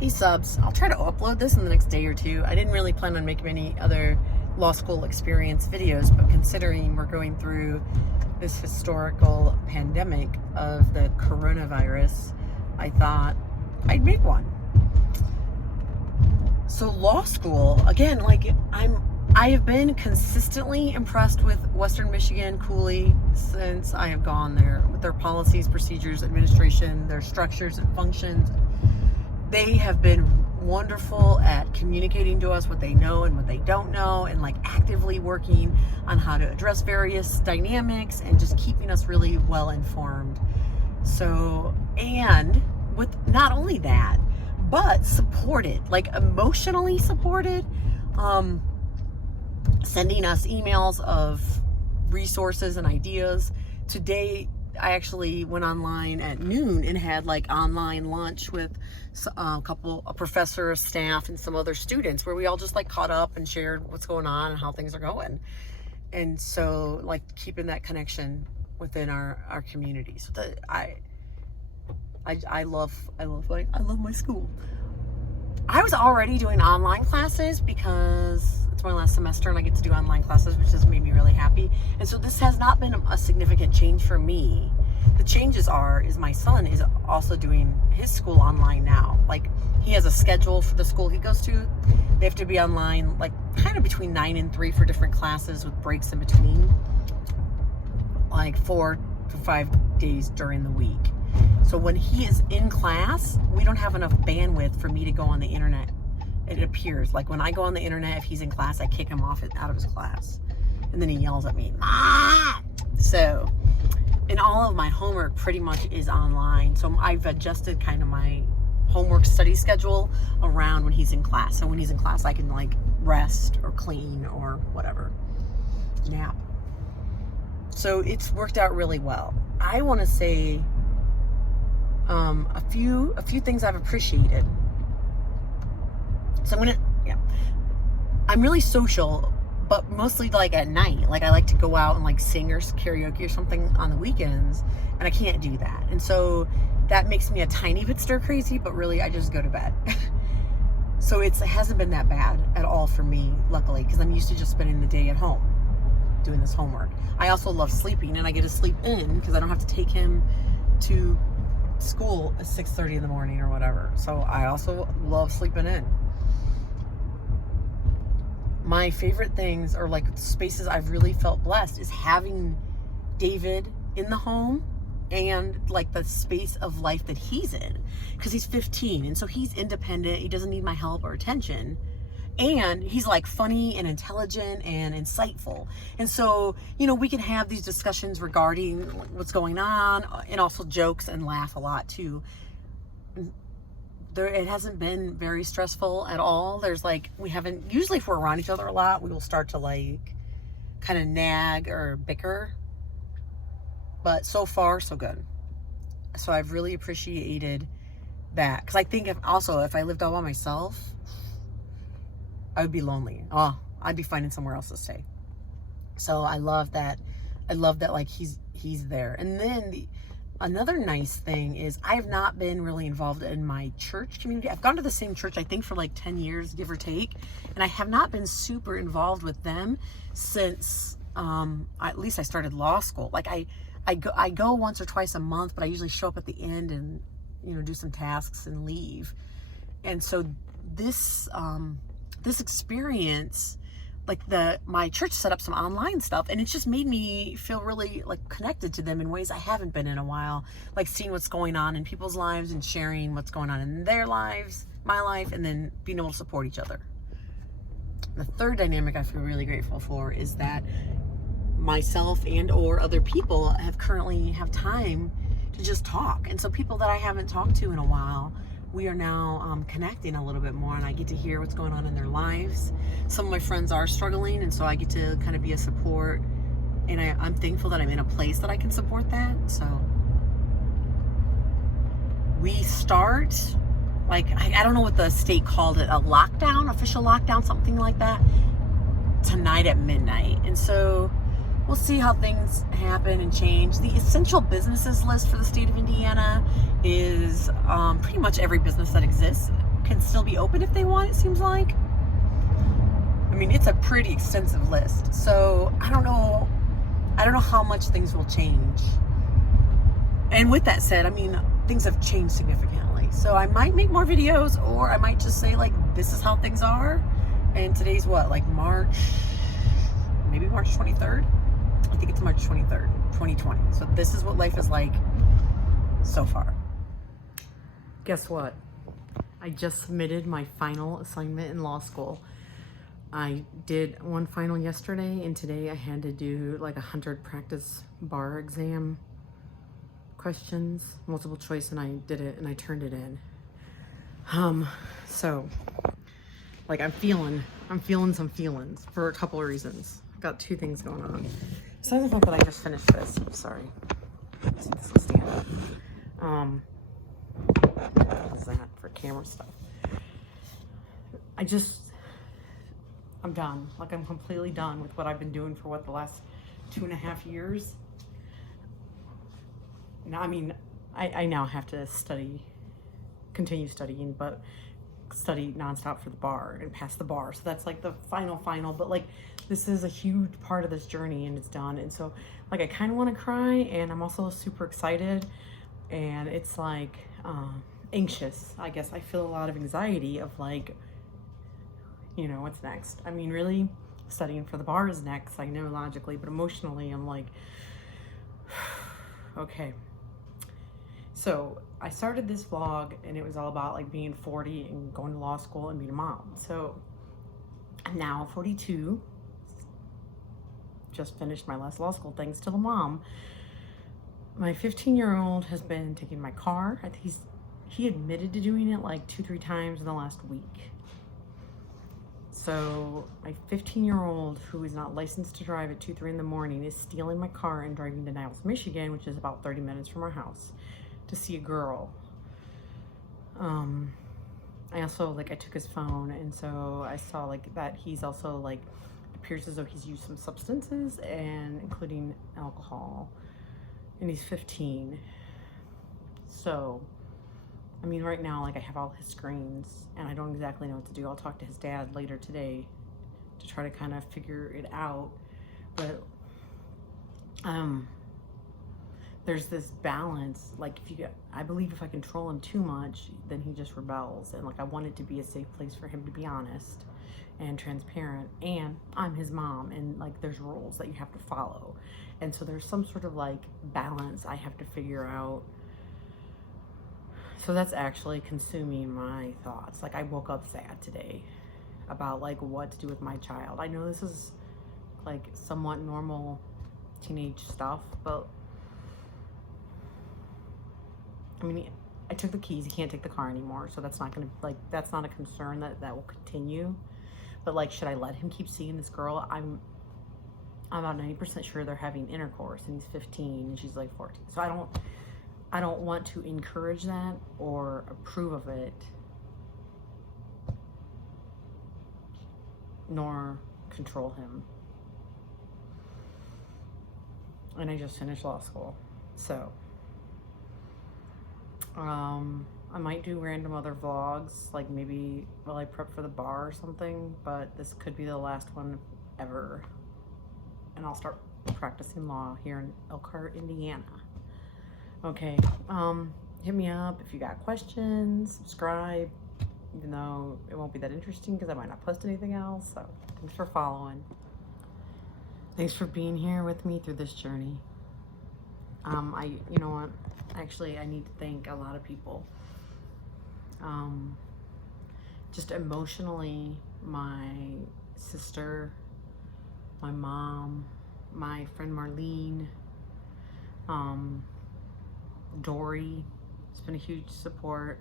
Hey subs, I'll try to upload this in the next day or two. I didn't really plan on making any other law school experience videos, but considering we're going through this historical pandemic of the coronavirus, I thought I'd make one. So law school, again, I have been consistently impressed with Western Michigan Cooley since I have gone there, with their policies, procedures, administration, their structures and functions. They have been wonderful at communicating to us what they know and what they don't know, and actively working on how to address various dynamics and just keeping us really well informed. So, and with not only that, but supported, emotionally supported, sending us emails of resources and ideas. Today, I actually went online at noon and had online lunch with a professor, a staff, and some other students, where we all just caught up and shared what's going on and how things are going. And so keeping that connection within our community. So I love my school. I was already doing online classes because it's my last semester and I get to do online classes, which has made me really happy. And so this has not been a significant change for me. The changes is my son is also doing his school online now. He has a schedule for the school he goes to. They have to be online kind of between 9 and 3 for different classes with breaks in between, 4 to 5 days during the week. So when he is in class, we don't have enough bandwidth for me to go on the internet. It appears when I go on the internet, if he's in class, I kick him out of his class, and then he yells at me, "Ah!" So, and all of my homework pretty much is online. So I've adjusted kind of my homework study schedule around when he's in class. So when he's in class, I can rest or clean or whatever, nap. So it's worked out really well. I want to say a few things I've appreciated. So I'm really social, but mostly at night. I like to go out and sing or karaoke or something on the weekends, and I can't do that. And so that makes me a tiny bit stir crazy, but really I just go to bed. So it hasn't been that bad at all for me, luckily, because I'm used to just spending the day at home doing this homework. I also love sleeping, and I get to sleep in because I don't have to take him to school at 6:30 in the morning or whatever. So I also love sleeping in. My favorite things, or spaces I've really felt blessed, is having David in the home and the space of life that he's in, because he's 15 and so he's independent. He doesn't need my help or attention, and he's funny and intelligent and insightful. And so we can have these discussions regarding what's going on, and also jokes and laugh a lot too. It hasn't been very stressful at all. We haven't, usually if we're around each other a lot, we will start to kind of nag or bicker, but so far so good. So I've really appreciated that, because I think if I lived all by myself, I would be lonely. I'd be finding somewhere else to stay. So I love that he's there. And then another nice thing is I have not been really involved in my church community. I've gone to the same church, I think, for 10 years, give or take. And I have not been super involved with them since, at least I started law school. I go once or twice a month, but I usually show up at the end and, do some tasks and leave. And so this experience, my church set up some online stuff, and it's just made me feel really connected to them in ways I haven't been in a while, seeing what's going on in people's lives and sharing what's going on in their lives, my life, and then being able to support each other. The third dynamic I feel really grateful for is that myself and or other people currently have time to just talk. And so people that I haven't talked to in a while, we are now connecting a little bit more, and I get to hear what's going on in their lives. Some of my friends are struggling, and so I get to kind of be a support, and I'm thankful that I'm in a place that I can support that. So we start, I don't know what the state called it, a lockdown, official lockdown, something like that, tonight at midnight. And so we'll see how things happen and change. The essential businesses list for the state of Indiana is pretty much every business that exists can still be open if they want, it seems like. I mean, it's a pretty extensive list. So I don't know how much things will change. And with that said, I mean, things have changed significantly. So I might make more videos, or I might just say, like, this is how things are. And today's what, like March 23rd? I think it's March 23rd, 2020. So this is what life is like so far. Guess what? I just submitted my final assignment in law school. I did one final yesterday, and today I had to do like 100 practice bar exam questions, multiple choice, and I did it and I turned it in. So like I'm feeling some feelings for a couple of reasons. I've got two things going on. Besides the fact that I just finished this. Sorry. Let's see if this will stand. What is that for camera stuff? I'm done. Like, I'm completely done with what I've been doing for the last 2.5 years. Now, I mean, I now have to continue studying, but study nonstop for the bar and pass the bar. So that's like the final, but like, this is a huge part of this journey and it's done. And so like, I kind of want to cry, and I'm also super excited, and it's like, anxious. I guess I feel a lot of anxiety of like, you know, what's next? I mean, really, studying for the bar is next, I know logically, but emotionally I'm like, okay. So I started this vlog, and it was all about like being 40 and going to law school and being a mom. So I'm now 42, just finished my last law school thanks to the mom. My 15-year-old has been taking my car. I think he admitted to doing it like 2-3 times in the last week. So my 15-year-old, who is not licensed to drive at 2-3 in the morning, is stealing my car and driving to Niles, Michigan, which is about 30 minutes from our house, to see a girl. I also, like, I took his phone, and so I saw like that he's also like, appears as though he's used some substances, and including alcohol, and he's 15. So I mean, right now, like, I have all his screens, and I don't exactly know what to do. I'll talk to his dad later today to try to kind of figure it out. But there's this balance. Like, I believe if I control him too much, then he just rebels. And like, I want it to be a safe place for him to be honest and transparent. And I'm his mom, and like, there's rules that you have to follow. And so there's some sort of like balance I have to figure out. So that's actually consuming my thoughts. Like, I woke up sad today about like what to do with my child. I know this is like somewhat normal teenage stuff, but I mean, I took the keys. He can't take the car anymore, so that's not gonna, like, that's not a concern that will continue. But like, should I let him keep seeing this girl? I'm about 90% sure they're having intercourse, and he's 15 and she's like 14. So I don't want to encourage that or approve of it, nor control him. And I just finished law school. So I might do random other vlogs, like maybe while I prep for the bar or something, but this could be the last one ever. And I'll start practicing law here in Elkhart, Indiana. Okay, hit me up if you got questions, subscribe, even though it won't be that interesting because I might not post anything else. So thanks for following. Thanks for being here with me through this journey. You know what? Actually, I need to thank a lot of people. Just emotionally, my sister, my mom, my friend Marlene, Dory has been a huge support.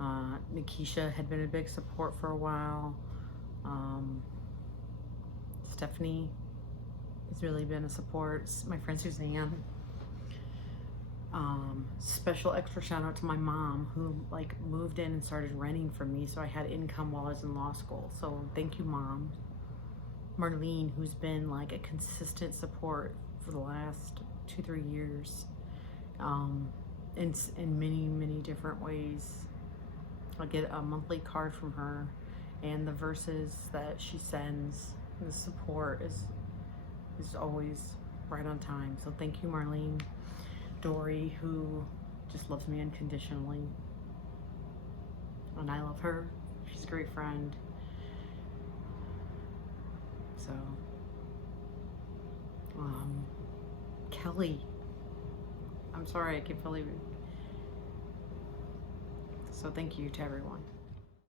Nikisha had been a big support for a while. Stephanie has really been a support. My friend Suzanne. Special extra shout out to my mom, who like moved in and started renting for me, so I had income while I was in law school. So thank you, Mom. Marlene, who's been like a consistent support for the last 2-3 years, in many different ways. I get a monthly card from her, and the verses that she sends, the support is always right on time. So thank you, Marlene. Dory, who just loves me unconditionally, and I love her. She's a great friend. So Kelly, I'm sorry I keep believing. So thank you to everyone.